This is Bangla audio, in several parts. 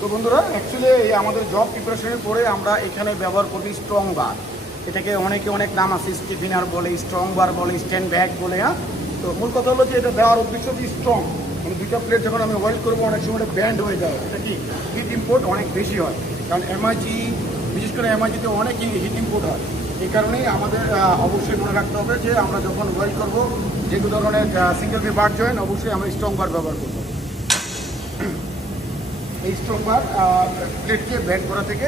তো বন্ধুরা অ্যাকচুয়ালি এই আমাদের জব প্রিপারেশনের পরে আমরা এখানে ব্যবহার করি স্ট্রং বার। এটাকে অনেকে অনেক নাম আছে, স্টিফিনার বলে, স্ট্রং বার বলে, স্ট্যান্ড ব্যাগ বলে। হ্যাঁ, তো মূল কথা হলো যে এটা দেওয়ার উদ্দেশ্য হচ্ছে স্ট্রং, মানে দুটো প্লেট যখন আমি ওয়েল্ড করবো অনেক সময় ব্যান্ড হয়ে যায়, এটা কি হিট ইম্পোর্ট অনেক বেশি হয়, কারণ এমআইজি বিশেষ করে এমআইজিতে অনেক হিট ইম্পোর্ট হয়। এই কারণেই আমাদের অবশ্যই মনে রাখতে হবে যে আমরা যখন ওয়েল্ড করবো যেগুলো ধরনের সিঙ্গেল পি বার জয়েন অবশ্যই আমরা স্ট্রং বার ব্যবহার করবো। এই স্ট্রং বার প্লেটকে ব্যান্ড করা থেকে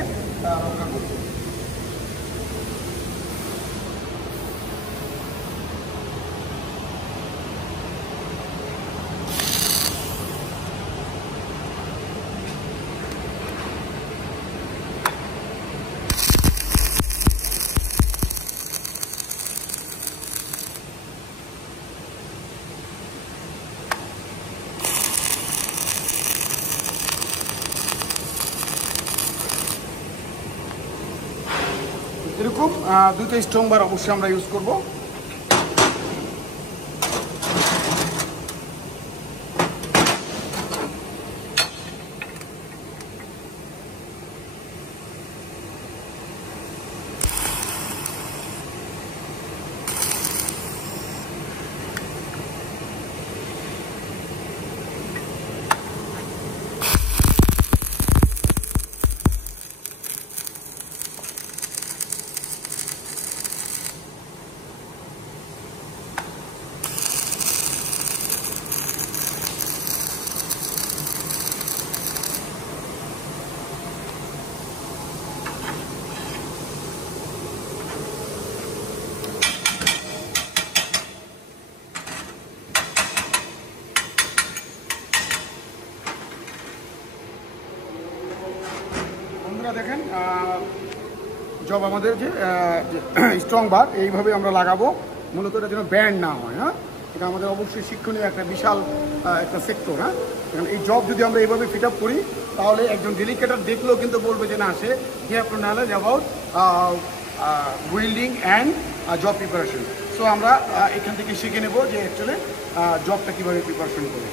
রক্ষা করবো। এরকম দুটো স্ট্রং বার অবশ্যই আমরা ইউজ করব। দেখেন জব আমাদের যে স্ট্রং বার এইভাবে আমরা লাগাবো, মূলত এটা যেন ব্যান্ড না হয়। হ্যাঁ, এটা আমাদের অবশ্যই শিক্ষণীয় একটা বিশাল একটা সেক্টর। হ্যাঁ, কারণ এই জব যদি আমরা এইভাবে ফিট আপ করি তাহলে একজন ডেলিকেটার দেখলেও কিন্তু বলবে যে না, সে he have to knowledge about welding and job preparation. So আমরা এখান থেকে শিখে নেব যে অ্যাকচুয়ালি জবটা কীভাবে প্রিপারেশন করে।